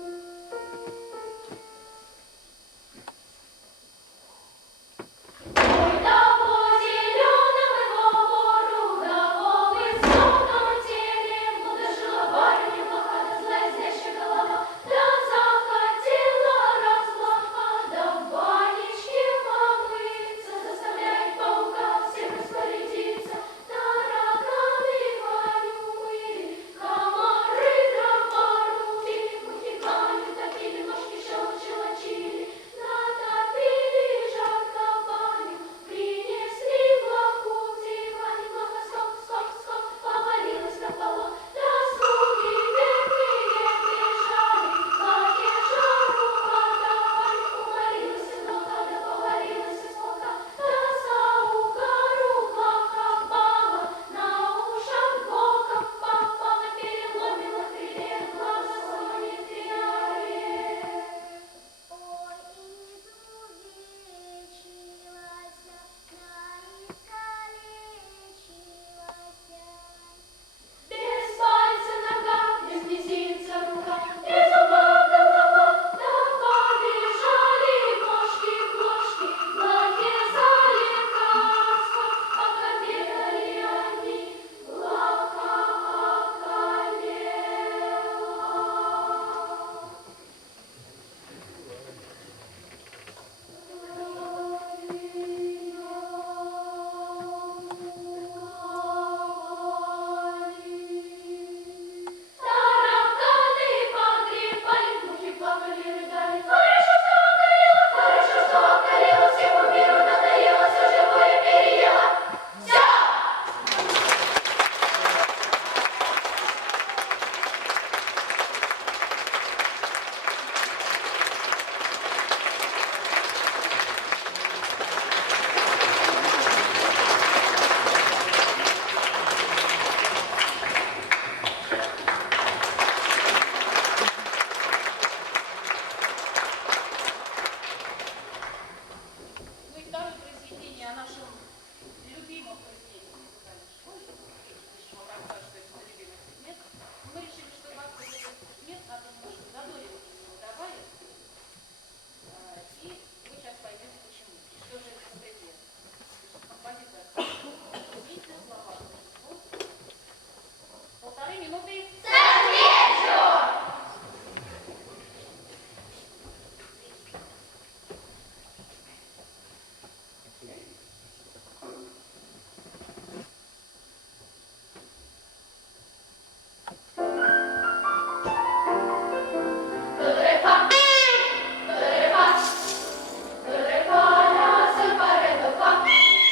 Thank you.